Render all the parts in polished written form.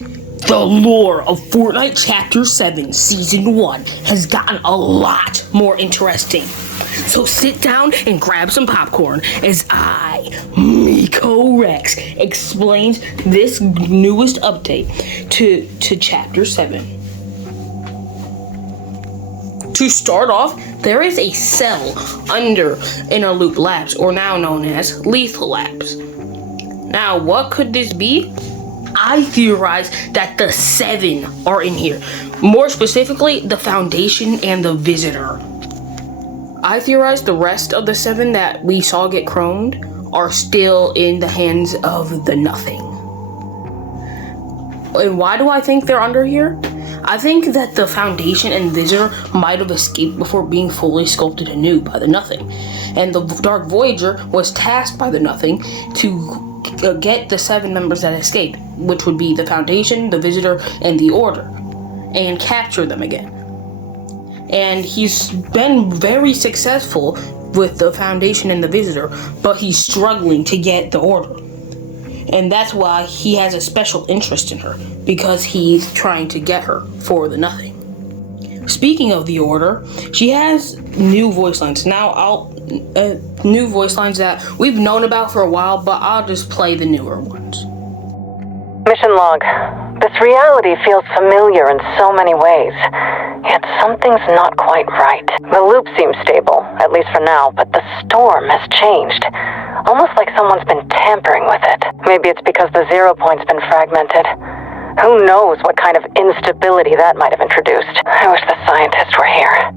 The lore of Fortnite Chapter 7 Season 1 has gotten a lot more interesting. So sit down and grab some popcorn as I, Miko Rex, explains this newest update to Chapter 7. To start off, there is a cell under Inner Loop Labs, or now known as Lethal Labs. Now, what could this be? I theorize that the 7 are in here. More specifically, the Foundation and the Visitor. I theorize the rest of the 7 that we saw get chromed are still in the hands of the Nothing. And why do I think they're under here? I think that the Foundation and Visitor might have escaped before being fully sculpted anew by the Nothing. And the Dark Voyager was tasked by the Nothing to get the 7 members that escaped, which would be the Foundation, the Visitor, and the Order, and capture them again. And he's been very successful with the Foundation and the Visitor, but he's struggling to get the Order. And that's why he has a special interest in her, because he's trying to get her for the Nothing. Speaking of the Order, she has new voice lines. Now, new voice lines that we've known about for a while, but I'll just play the newer ones. Mission log. This reality feels familiar in so many ways, yet something's not quite right. The loop seems stable, at least for now, but the storm has changed. Almost like someone's been tampering with it. Maybe it's because the 0 point's been fragmented. Who knows what kind of instability that might have introduced. I wish the scientist were here.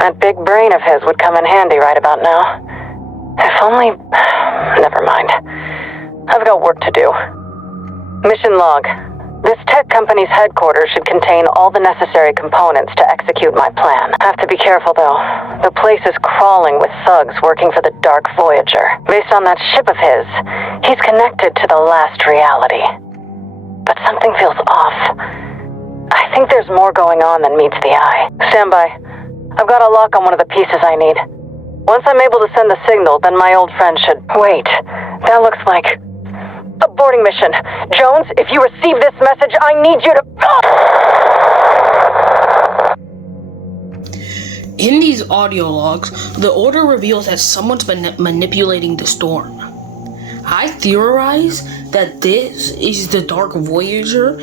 That big brain of his would come in handy right about now. If only... Never mind. I've got work to do. Mission log. This tech company's headquarters should contain all the necessary components to execute my plan. Have to be careful, though. The place is crawling with thugs working for the Dark Voyager. Based on that ship of his, he's connected to the last reality. But something feels off. I think there's more going on than meets the eye. Stand by. I've got a lock on one of the pieces I need. Once I'm able to send the signal, then my old friend should... Wait, that looks like... Aborting mission. Jones, if you receive this message, I need you to... In these audio logs, the Order reveals that someone's been manipulating the storm. I theorize that this is the Dark Voyager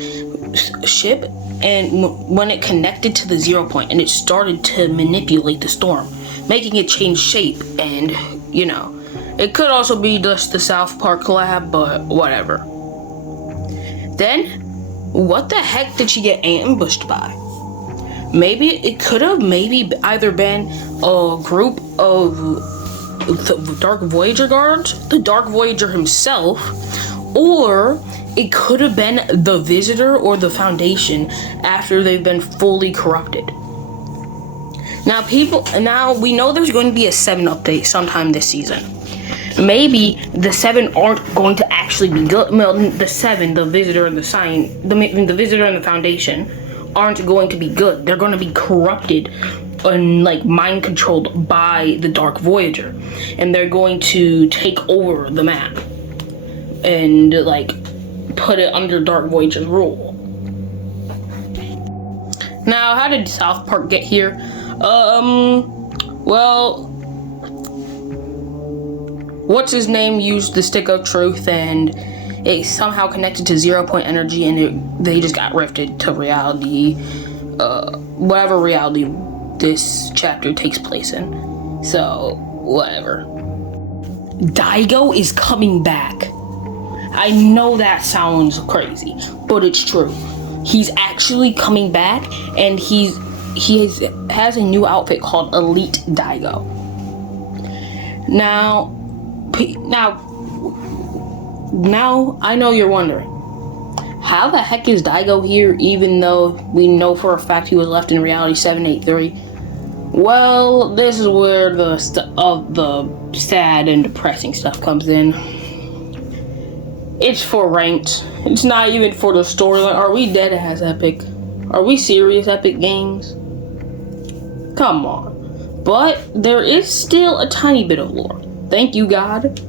ship, and when it connected to the 0 point, and it started to manipulate the storm, making it change shape, and, you know, it could also be just the South Park lab, but whatever. Then, what the heck did she get ambushed by? Maybe it could have either been a group of the Dark Voyager guards, the Dark Voyager himself, or it could have been the Visitor or the Foundation after they've been fully corrupted. Now we know there's going to be a 7 update sometime this season. Maybe the 7 aren't going to actually be good. Well, the 7, the Visitor and the Visitor and the Foundation aren't going to be good. They're going to be corrupted and mind controlled by the Dark Voyager, and they're going to take over the map and put it under Dark Voyager's rule. Now, how did South Park get here? Well, what's his name used the Stick of Truth, and it somehow connected to 0 point energy, and they just got rifted to reality, whatever reality this chapter takes place in. So, whatever. Daigo is coming back. I know that sounds crazy, but it's true. He's actually coming back, and he has a new outfit called Elite Daigo. Now I know you're wondering, how the heck is Daigo here, even though we know for a fact he was left in Reality 783? Well, this is where the sad and depressing stuff comes in. It's for ranked. It's not even for the storyline. Are we dead ass Epic? Are we serious, Epic Games? Come on. But there is still a tiny bit of lore. Thank you, God.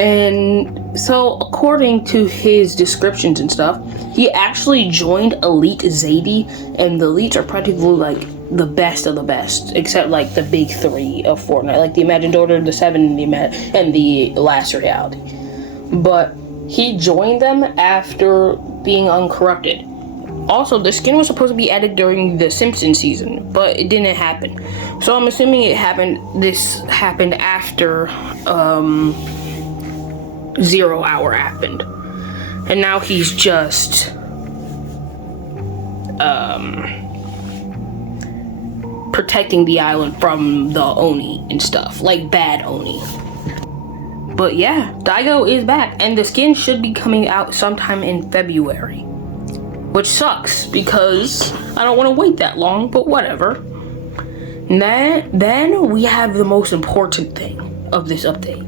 And So, according to his descriptions and stuff, he actually joined Elite Zadie, and the Elites are practically like the best of the best, except like the big three of Fortnite, like the Imagined Order, the Seven, and the Last Reality. But he joined them after being uncorrupted. Also, the skin was supposed to be added during the Simpsons season, but it didn't happen. So I'm assuming this happened after 0 hour happened. And now he's just protecting the island from the Oni and stuff, like bad Oni. But yeah, Daigo is back, and the skin should be coming out sometime in February. Which sucks, because I don't want to wait that long, but whatever. Then we have the most important thing of this update.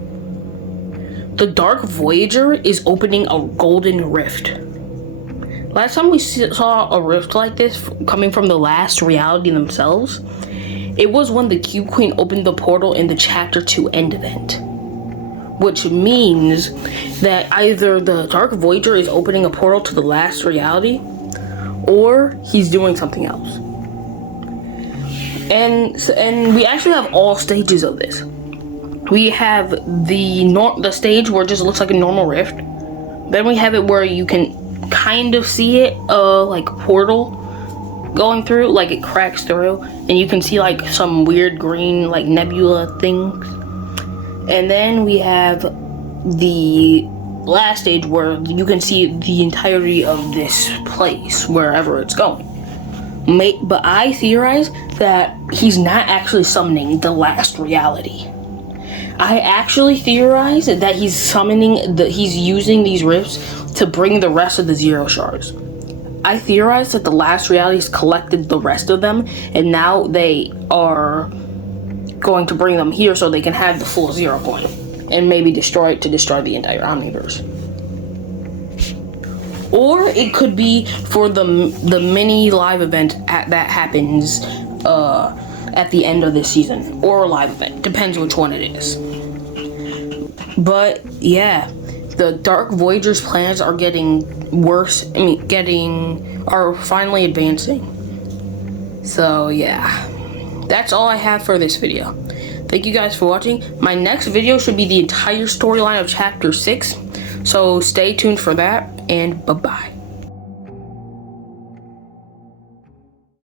The Dark Voyager is opening a golden rift. Last time we saw a rift like this coming from the Last Reality themselves, it was when the Cube Queen opened the portal in the Chapter 2 end event. Which means that either the Dark Voyager is opening a portal to the Last Reality, or he's doing something else. And we actually have all stages of this. We have the stage where it just looks like a normal rift. Then we have it where you can kind of see it, like a portal going through, like it cracks through, and you can see like some weird green like nebula things. And then we have the last stage where you can see the entirety of this place, wherever it's going. But I theorize that he's not actually summoning the Last Reality. I actually theorize that he's using these rifts to bring the rest of the Zero Shards. I theorize that the Last Reality's collected the rest of them, and now they are going to bring them here so they can have the full Zero Coin and maybe destroy it to destroy the entire Omniverse. Or it could be for the mini live event that happens at the end of this season, or a live event, depends which one it is. But yeah, the Dark Voyager's plans are getting worse. Are finally advancing. So yeah. That's all I have for this video. Thank you guys for watching. My next video should be the entire storyline of Chapter 6. So stay tuned for that, and bye-bye.